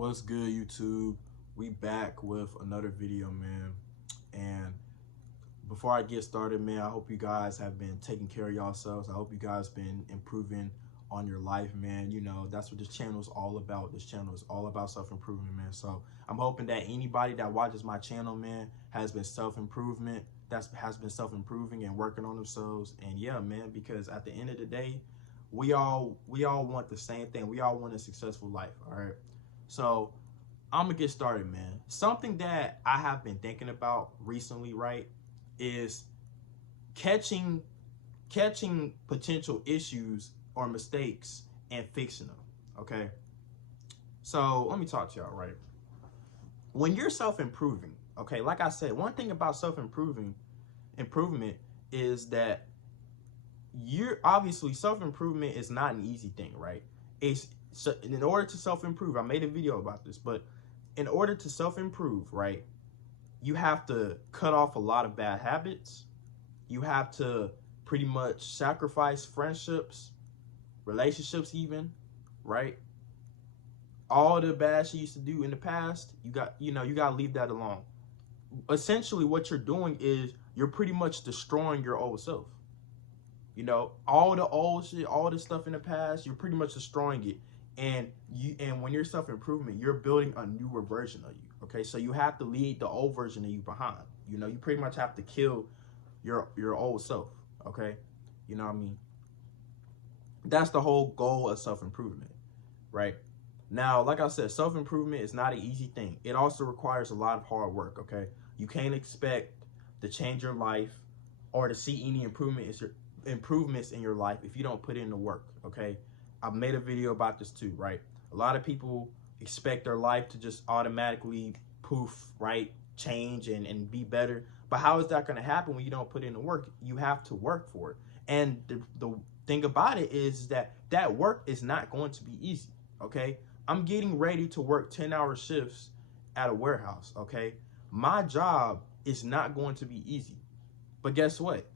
What's good, YouTube? We back with another video, man. And before I get started, man, I hope you guys have been taking care of yourselves. I hope you guys been improving on your life, man. You know, that's what this channel is all about. This channel is all about self-improvement, man. So I'm hoping that anybody that watches my channel, man, has been self-improvement, has been self-improving and working on themselves. And yeah, man, because at the end of the day, we all want the same thing. We all want a successful life, all right? So I'm gonna get started, man. Something that I have been thinking about recently, right, is catching potential issues or mistakes and fixing them. Okay. So let me talk to y'all, right? When you're self-improving, okay, like I said, one thing about improvement is that you're obviously self-improvement is not an easy thing, right? It's so in order to self-improve, I made a video about this, but in order to self-improve, right, you have to cut off a lot of bad habits. You have to pretty much sacrifice friendships, relationships even, right? All the bad shit you used to do in the past, you got to leave that alone. Essentially what you're doing is you're pretty much destroying your old self. You know, all the old shit, all the stuff in the past, you're pretty much destroying it. And when you're self-improvement, you're building a newer version of you. Okay, so you have to leave the old version of you behind. You know, you pretty much have to kill your old self. Okay, you know what I mean? That's the whole goal of self-improvement, right? Now, like I said, self-improvement is not an easy thing. It also requires a lot of hard work. Okay, you can't expect to change your life or to see any improvements in your life if you don't put in the work. Okay, I've made a video about this too, right? A lot of people expect their life to just automatically poof, right, change and be better. But how is that going to happen when you don't put in the work? You have to work for it. And the thing about it is that that work is not going to be easy. Okay, I'm getting ready to work 10-hour shifts at a warehouse. Okay, my job is not going to be easy. But guess what?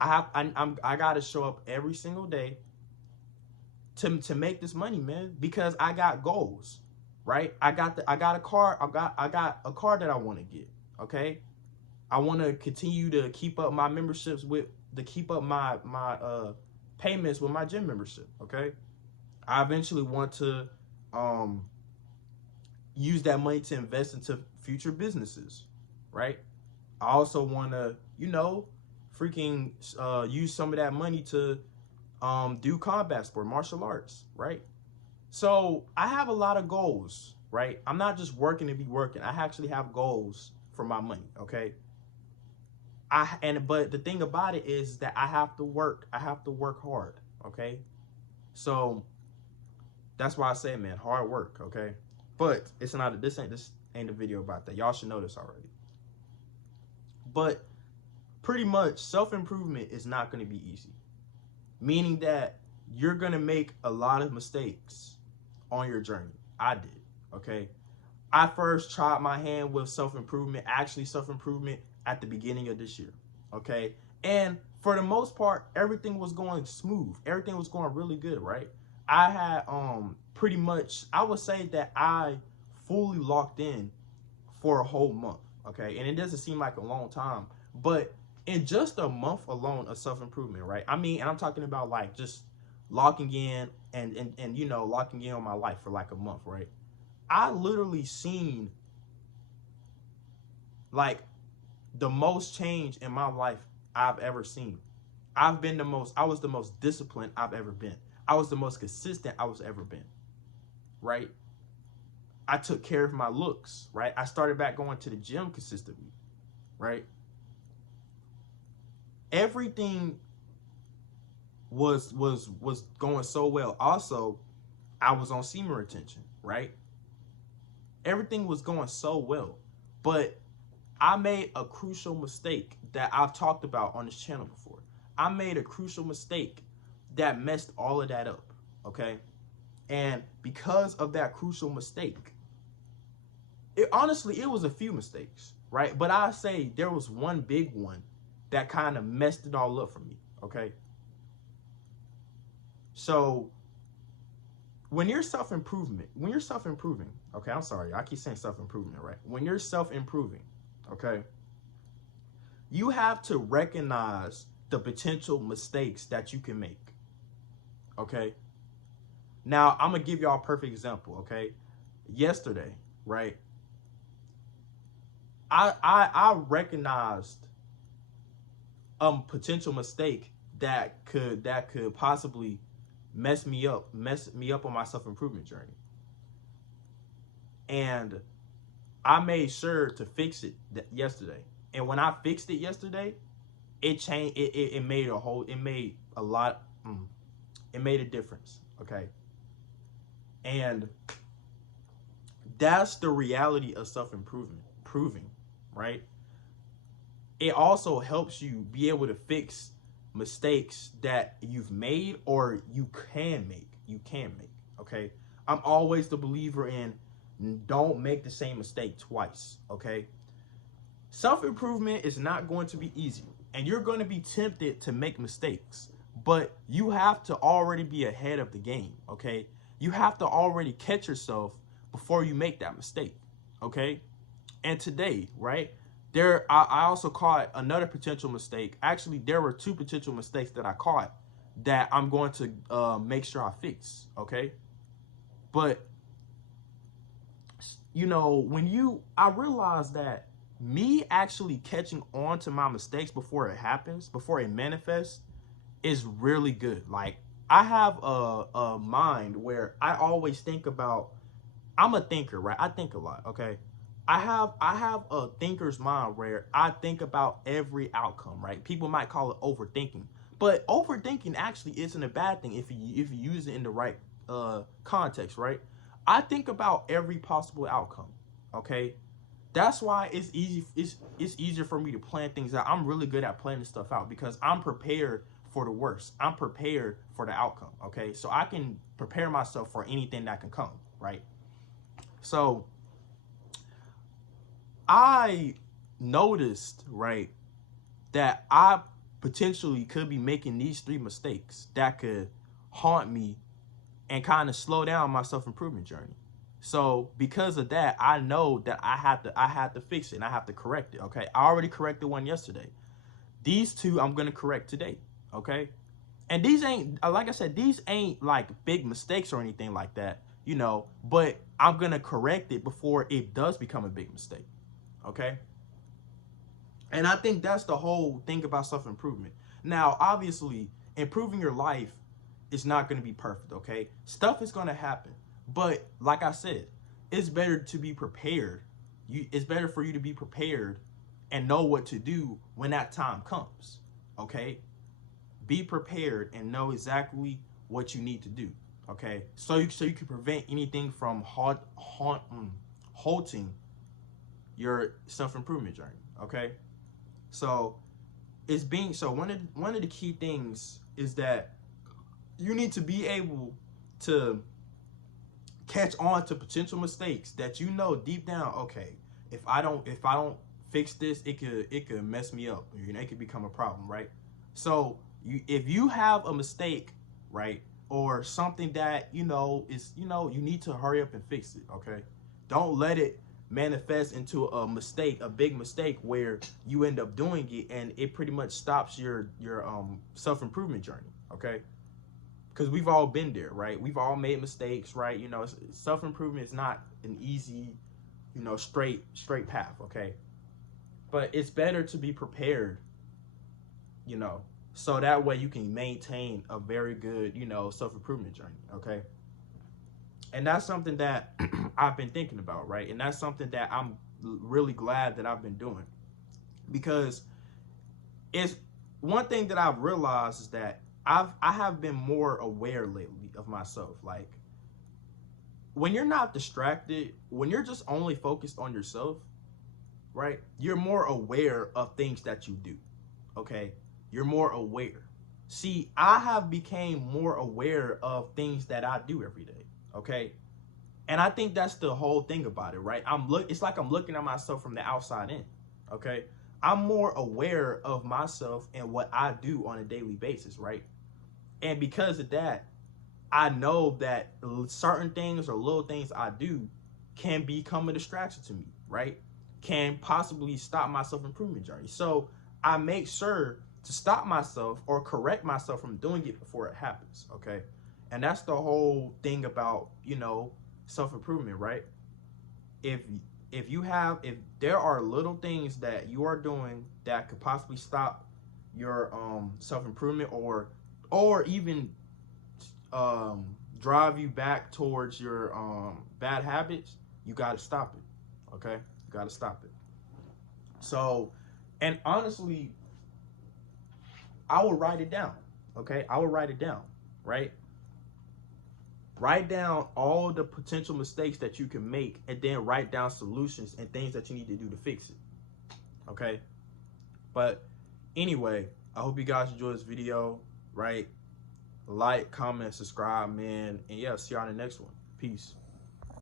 I gotta show up every single day to make this money, man, because I got goals, right? I got a car, I got a car that I want to get. Okay, I want to continue to keep up my memberships to keep up my payments with my gym membership. Okay, I eventually want to use that money to invest into future businesses, right? I also want to, freaking use some of that money to do combat sport, martial arts, right? So I have a lot of goals, right? I'm not just working to be working. I actually have goals for my money, okay? But the thing about it is that I have to work. I have to work hard, okay? So that's why I say, man, hard work, okay? But this ain't a video about that. Y'all should know this already. But pretty much self-improvement is not going to be easy, meaning that you're going to make a lot of mistakes on your journey. I did, okay? I first tried my hand with self-improvement, actually self-improvement, at the beginning of this year, okay? And for the most part, everything was going smooth. Everything was going really good, right? I had pretty much, I would say that I fully locked in for a whole month, okay? And it doesn't seem like a long time, but in just a month alone of self-improvement, right? I mean, and I'm talking about like just locking in and locking in on my life for like a month, right? I literally seen like the most change in my life I've ever seen. I was the most disciplined I've ever been. I was the most consistent I was ever been, right? I took care of my looks, right? I started back going to the gym consistently, right? Everything was going so well. Also, I was on semen retention, right? Everything was going so well. But I made a crucial mistake that I've talked about on this channel before. I made a crucial mistake that messed all of that up, okay? And because of that crucial mistake, it was a few mistakes, right? But I say there was one big one that kind of messed it all up for me, okay? So when you're self-improving, okay, I'm sorry, I keep saying self-improvement, right? When you're self-improving, okay, you have to recognize the potential mistakes that you can make, okay? Now, I'm gonna give y'all a perfect example, okay? Yesterday, right? I recognized potential mistake that could possibly mess me up on my self-improvement journey. And I made sure to fix it yesterday. And when I fixed it yesterday, it changed. It made a whole. It made a lot. It made a difference. Okay. And that's the reality of self-improvement. Proving, right? It also helps you be able to fix mistakes that you've made or you can make. Okay. I'm always the believer in don't make the same mistake twice. Okay. Self-improvement is not going to be easy, and you're going to be tempted to make mistakes, but you have to already be ahead of the game, okay? You have to already catch yourself before you make that mistake, okay? And today, right, I also caught another potential mistake. Actually, there were two potential mistakes that I caught that I'm going to make sure I fix, okay? But, you know, I realized that me actually catching on to my mistakes before it happens, before it manifests, is really good. Like, I have a mind where I always think about, I'm a thinker, right? I think a lot, okay? I have a thinker's mind where I think about every outcome, right? People might call it overthinking. But overthinking actually isn't a bad thing if you use it in the right context, right? I think about every possible outcome, okay? That's why it's easy. It's easier for me to plan things out. I'm really good at planning stuff out because I'm prepared for the worst. I'm prepared for the outcome. Okay, so I can prepare myself for anything that can come. Right. So I noticed, right, that I potentially could be making these three mistakes that could haunt me and kind of slow down my self-improvement journey. So because of that, I know that I have to fix it and I have to correct it. Okay. I already corrected one yesterday. These two I'm gonna correct today. Okay. And these ain't, like I said, these ain't like big mistakes or anything like that, you know, but I'm gonna correct it before it does become a big mistake. Okay. And I think that's the whole thing about self-improvement. Now, obviously, improving your life is not going to be perfect, okay? Stuff is going to happen. But like I said, it's better to be prepared. It's better for you to be prepared and know what to do when that time comes, okay? Be prepared and know exactly what you need to do, okay? So you can prevent anything from halting your self-improvement journey, okay? So one of the key things is that you need to be able to catch on to potential mistakes that you know deep down, okay, if I don't fix this, it could mess me up. You know, it could become a problem, right? So if you have a mistake, right, or something that you know is, you need to hurry up and fix it, okay? Don't let it manifest into a mistake, a big mistake where you end up doing it and it pretty much stops your self-improvement journey, okay? Because we've all been there, right? We've all made mistakes, right? You know, self-improvement is not an easy, straight path, okay? But it's better to be prepared, so that way you can maintain a very good, self-improvement journey, okay? And that's something that I've been thinking about, right? And that's something that I'm really glad that I've been doing, because it's one thing that I've realized is that I have been more aware lately of myself. Like, when you're not distracted, when you're just only focused on yourself, right? You're more aware of things that you do, okay? You're more aware. See, I have became more aware of things that I do every day, okay? And I think that's the whole thing about it, right? It's like I'm looking at myself from the outside in, okay? I'm more aware of myself and what I do on a daily basis, right? And because of that, I know that certain things or little things I do can become a distraction to me, right? Can possibly stop my self-improvement journey. So I make sure to stop myself or correct myself from doing it before it happens, okay? And that's the whole thing about, you know, self-improvement, right? If if there are little things that you are doing that could possibly stop your self-improvement or even drive you back towards your bad habits, you got to stop it. Okay, you got to stop it. So, and honestly, I would write it down. Okay, I would write it down. Right, write down all the potential mistakes that you can make, and then write down solutions and things that you need to do to fix it. Okay, but anyway, I hope you guys enjoy this video. Right, like, comment, subscribe, man, and yeah, see you on the next one. Peace.